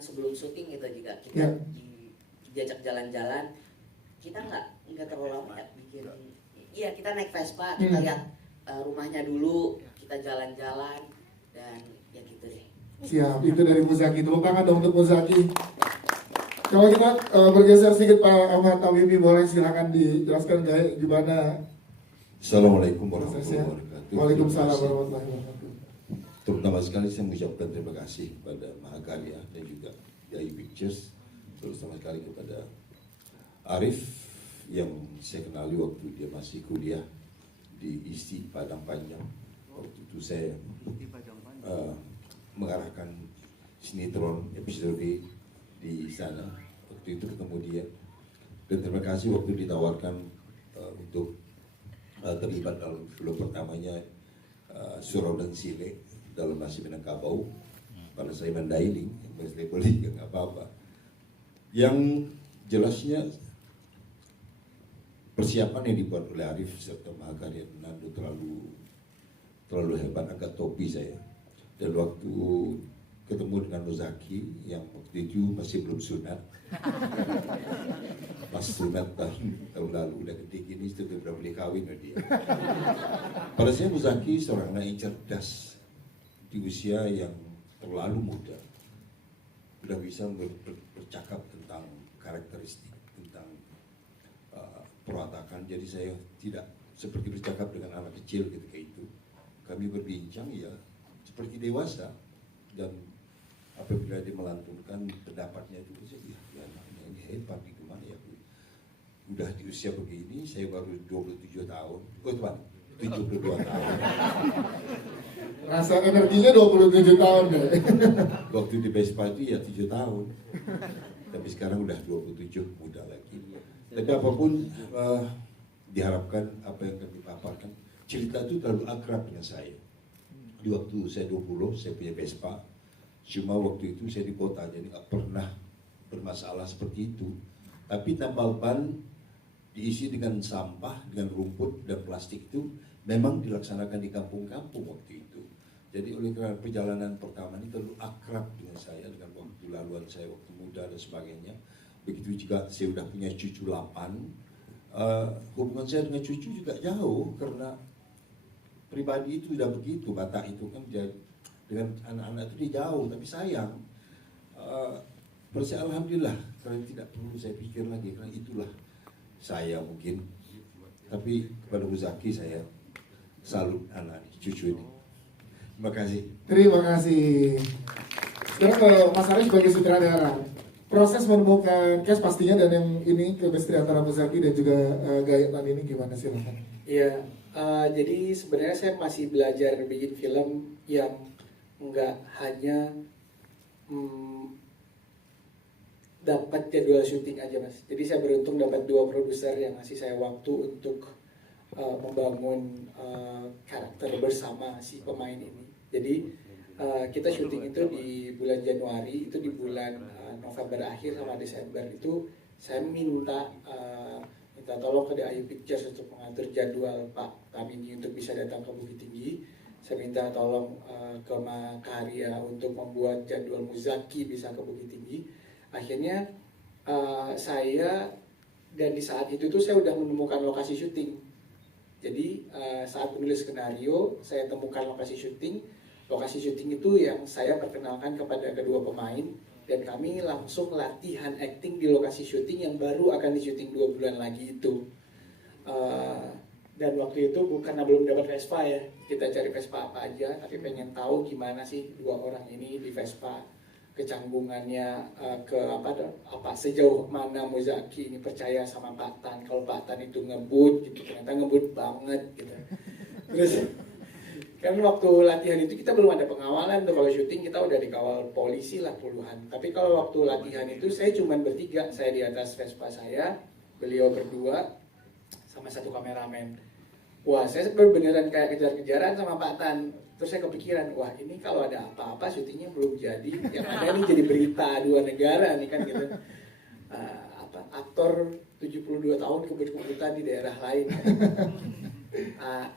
sebelum syuting gitu juga kita diajak jalan-jalan, kita nggak terlalu lama ya bikin. Iya, kita naik Vespa, kita lihat rumahnya dulu, kita jalan-jalan dan ya gitu deh. Siap, itu dari Muzaki. Tepuk tangan dong untuk Muzaki. Kalau kita bergeser sedikit Pak Ahmad Tawibi, boleh silakan dijelaskan gimana. Assalamualaikum warahmatullahi wabarakatuh. Waalaikumsalam warahmatullahi wabarakatuh. Terutama sekali saya mengucapkan terima kasih kepada Mahakarya dan juga Yayu Pictures, terutama sekali kepada Arif yang saya kenali waktu dia masih kuliah di ISI Padang Panjang. Waktu itu saya mengarahkan sinetron episode di sana. Waktu itu ketemu dia dan terima kasih waktu ditawarkan untuk terlibat dalam film pertamanya Surau dan Sile dalam Nasi Minangkabau. Pada saya mandailing, boleh nggak apa-apa. Yang jelasnya persiapan yang dibuat oleh Arif serta Mahakarya Nando terlalu hebat, angkat topi saya. Dan waktu ketemu dengan Muzaki yang waktu itu masih belum sunat, pas sunat tahun lalu udah gede gini, sudah berapa kali kawin sama dia. Pada saya Muzaki seorang anak yang cerdas di usia yang terlalu muda, udah bisa bercakap tentang karakteristik, tentang perwatakan. Jadi saya tidak seperti bercakap dengan anak kecil ketika itu. Kami berbincang ya seperti dewasa, dan apabila dia melantunkan pendapatnya itu saya ya anaknya ini hebat gitu, mana ya, udah di usia begini, saya baru 27 tahun, teman 72 tahun. Rasa energinya 27 tahun deh. Waktu di Vespa itu ya 7 tahun, tapi sekarang udah 27, muda lagi. Tapi apapun diharapkan apa yang kami paparkan, cerita itu terlalu akrab dengan saya. Di waktu saya 20, saya punya Vespa. Cuma waktu itu saya di kota, jadi nggak pernah bermasalah seperti itu. Tapi tambal ban diisi dengan sampah, dengan rumput dan plastik itu memang dilaksanakan di kampung-kampung waktu itu. Jadi oleh karena perjalanan pertama ini terlalu akrab dengan saya, dengan waktu laluan saya waktu muda dan sebagainya. Begitu juga saya sudah punya cucu 8. Hubungan saya dengan cucu juga jauh karena pribadi itu sudah begitu, Batak itu kan dia, dengan anak-anak itu dia jauh, tapi sayang. Saya alhamdulillah, karena tidak perlu saya pikir lagi, karena itulah saya mungkin. Tapi kepada Muzaki saya salut anak cucu ini. Terima kasih. Terima kasih. Sekarang ke Mas Arif sebagai sutradara, proses menemukan cast pastinya dan yang ini chemistry antara Muzaki dan juga Gayetan ini gimana sih? Iya, jadi sebenarnya saya masih belajar bikin film yang nggak hanya dapat jadwal syuting aja mas. Jadi saya beruntung dapat 2 produser yang ngasih saya waktu untuk membangun karakter bersama si pemain ini. Jadi kita syuting itu di bulan Januari, itu di bulan November akhir sama Desember itu saya minta tolong ke Ayu Pictures untuk mengatur jadwal Pak Tamini untuk bisa datang ke Bukit Tinggi. Saya minta tolong ke Mahakarya untuk membuat jadwal Muzaki bisa ke Bukit Tinggi. Akhirnya saya, dan di saat itu tuh saya udah menemukan lokasi syuting. Jadi saat menulis skenario saya temukan lokasi syuting. Lokasi syuting itu yang saya perkenalkan kepada kedua pemain, dan kami langsung latihan acting di lokasi syuting yang baru akan disyuting 2 bulan lagi itu. Dan waktu itu karena belum dapat Vespa ya, kita cari Vespa apa aja, tapi pengen tahu gimana sih 2 orang ini di Vespa, kecanggungannya apa sejauh mana Muzaki ini percaya sama Pak Tan. Kalau Pak Tan itu ngebut gitu, ternyata ngebut banget gitu. Terus kan waktu latihan itu kita belum ada pengawalan tuh, kalau syuting kita udah dikawal polisi lah puluhan. Tapi kalau waktu latihan itu saya cuma bertiga, saya di atas Vespa saya, beliau berdua sama 1 kameramen. Wah, saya beneran kayak kejar-kejaran sama Pak Tan. Terus saya kepikiran, wah ini kalau ada apa-apa syutingnya belum jadi, yang ada ini jadi berita 2 negara nih kan gitu. Aktor 72 tahun kebut-kebutan di daerah lain.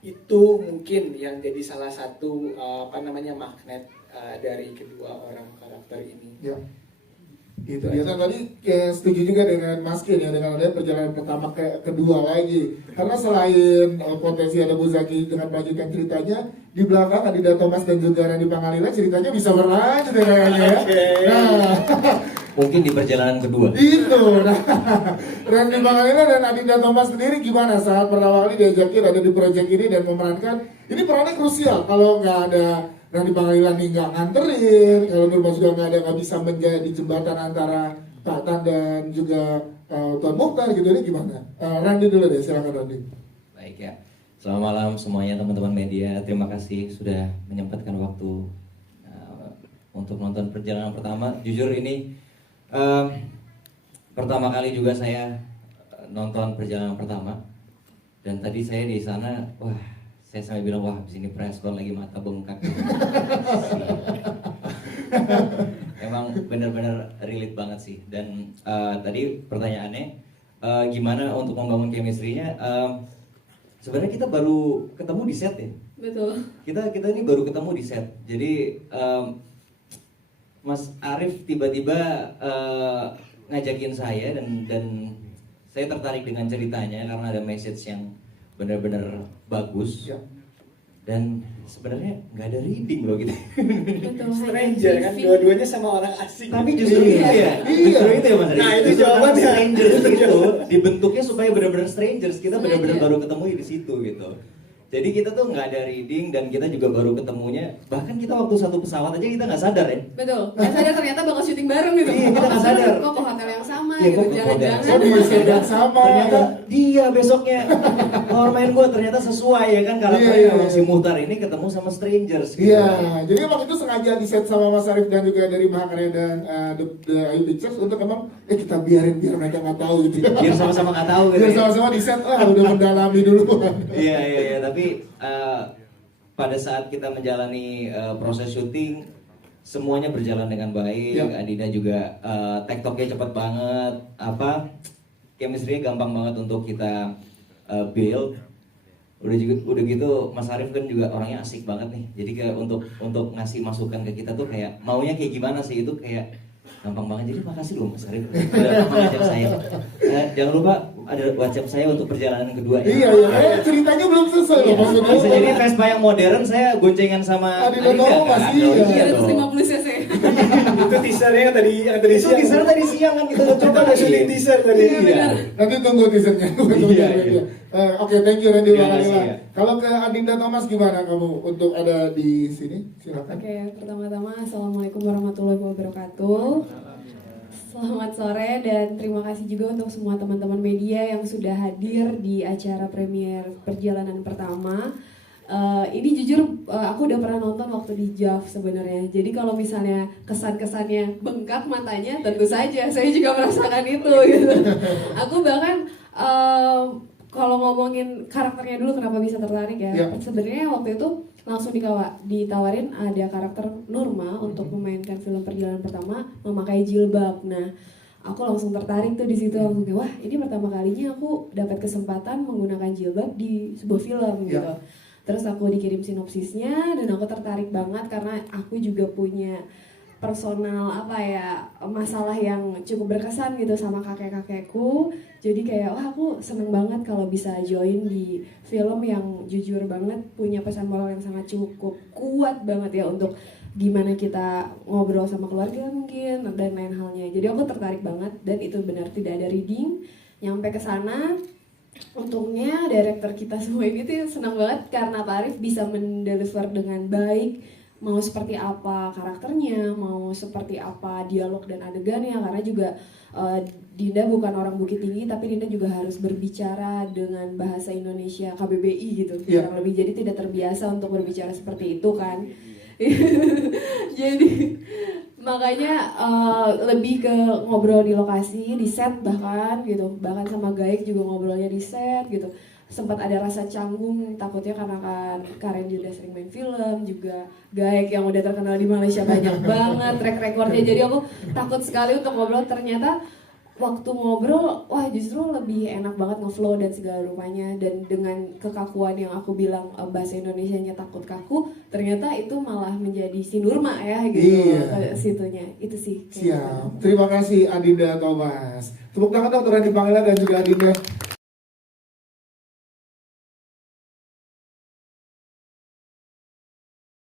Itu mungkin yang jadi salah satu magnet dari kedua orang karakter ini. Ya. Gitu. Ya kan tadi setuju juga dengan Mas Ken ya, dengan adanya perjalanan pertama kedua lagi. Karena selain potensi ada Muzaki dengan melanjutkan ceritanya, di belakang Adinda Thomas dan juga Randy Pangalila ceritanya bisa berlanjut ya kayaknya ya. Nah, Mungkin di perjalanan kedua. itu. Nah, Randy Pangalila dan Adinda Thomas sendiri gimana saat pertama kali diajakin ada di proyek ini dan memerankan? Ini perannya krusial. Kalau nggak ada Randy Pangalila nih nggak nganterin, kalau Nurma juga nggak bisa menjadi jembatan antara Pak Tan dan juga Tuan Mokhtar gitu, ini gimana? Randy dulu deh, silakan Randy. Baik ya. Selamat malam semuanya teman-teman media. Terima kasih sudah menyempatkan waktu untuk nonton perjalanan pertama. Jujur ini pertama kali juga saya nonton perjalanan pertama. Dan tadi saya di sana, wah, saya sampai bilang, wah, di sini preskon lagi mata bengkak. Emang benar-benar relate banget sih. Dan tadi pertanyaannya, gimana untuk membangun chemistry-nya? Sebenarnya kita baru ketemu di set ya. Betul. Kita ini baru ketemu di set. Jadi Mas Arif tiba-tiba ngajakin saya dan saya tertarik dengan ceritanya karena ada message yang benar-benar bagus. Ya. Dan sebenarnya nggak ada reading loh gitu. Betul. Stranger kan, dua-duanya sama orang asing. Tapi justru itu ya, justru itu ya Mas Arif. Nah, itu Justru jawabannya. karena strangers itu dibentuknya supaya benar-benar strangers. Kita benar-benar Sengaja. baru ketemu di situ gitu. Jadi kita tuh nggak ada reading dan kita juga baru ketemunya. Bahkan kita waktu satu pesawat aja kita nggak sadar ya. Betul. Nggak sadar ternyata bakal syuting bareng gitu. Iya, kita nggak sadar. Kok ke hotel yang sama Iya, gitu, kok ke hotel yang jalan-jalan. Oh, di set yang sama. Ternyata dia besoknya kamar main gue ternyata sesuai ya kan karakternya Iya, iya. si Muhtar ini ketemu sama strangers gitu. Iya, jadi emang itu sengaja di set sama Mas Arif dan juga dari Mahakarya dan The Ayu Pictures untuk emang kita biar mereka nggak tahu gitu. Biar sama-sama nggak tahu gitu. Biar ya. sama-sama di set udah mendalami dulu. Iya, tapi pada saat kita menjalani proses syuting semuanya berjalan dengan baik. Ya. Adinda juga tektoknya cepat banget, chemistry-nya gampang banget untuk kita build. Udah gitu Mas Arif kan juga orangnya asik banget nih. Jadi kayak untuk ngasih masukan ke kita tuh kayak maunya kayak gimana sih, itu kayak gampang banget. Jadi makasih loh Mas Arif udah mengajak saya. Jangan lupa ada WhatsApp saya untuk perjalanan kedua ya. Iya, ceritanya belum selesai loh maksudnya. Bisa jadi Vespa yang modern saya goncengan sama Adinda Adinda, Thomas, kan? iya. Oh, dong. 350 cc. Itu teasernya yang tadi Itu teaser tadi siang kan kita udah Coba coba ada syuting teaser tadi. Iya. Nanti tunggu teasernya. Iya. Oke, thank you Randy Terima kasih, Pangalila. ya. Kalau ke Adinda Thomas gimana kamu untuk ada di sini? Silakan. Oke, pertama-tama Assalamualaikum warahmatullahi wabarakatuh. Selamat sore dan terima kasih juga untuk semua teman-teman media yang sudah hadir di acara premier perjalanan pertama. Ini jujur aku udah pernah nonton waktu di JAV sebenarnya. Jadi kalau misalnya kesan-kesannya bengkak matanya, tentu saja saya juga merasakan itu gitu. Aku bahkan kalau ngomongin karakternya dulu kenapa bisa tertarik ya? Ya. Sebenarnya waktu itu langsung ditawarin ada karakter Nurma untuk memainkan film perjalanan pertama memakai jilbab. Nah, aku langsung tertarik tuh di situ, langsung kayak wah ini pertama kalinya aku dapat kesempatan menggunakan jilbab di sebuah film Ya. gitu. Terus aku dikirim sinopsisnya dan aku tertarik banget karena aku juga punya personal masalah yang cukup berkesan gitu sama kakek-kakekku. Jadi kayak wah aku seneng banget kalau bisa join di film yang jujur banget punya pesan moral yang sangat cukup kuat banget ya untuk gimana kita ngobrol sama keluarga mungkin dan lain halnya. Jadi aku tertarik banget dan itu benar tidak ada reading. Nyampe ke sana untungnya director kita semua ini tuh senang banget karena Pak Arif bisa mendeliver dengan baik. Mau seperti apa karakternya, mau seperti apa dialog dan adegannya, karena juga Dinda bukan orang Bukit Tinggi tapi Dinda juga harus berbicara dengan bahasa Indonesia KBBI gitu, kurang lebih, jadi tidak terbiasa untuk berbicara seperti itu kan. Jadi makanya lebih ke ngobrol di lokasi, di set bahkan sama Gaek juga ngobrolnya di set gitu. Sempat ada rasa canggung takutnya karena kan Karen juga sering main film, juga Gaek yang udah terkenal di Malaysia banyak banget track recordnya, jadi aku takut sekali untuk ngobrol. Ternyata waktu ngobrol, wah justru lebih enak banget ngeflow dan segala rupanya. Dan dengan kekakuan yang aku bilang bahasa Indonesianya takut kaku, ternyata itu malah menjadi sinurma ya gitu. Iya. Ke situnya itu sih. Siap. Terima kasih Adinda Thomas. Tepuk tangan dong untuk Randy Pangalila dan juga Adinda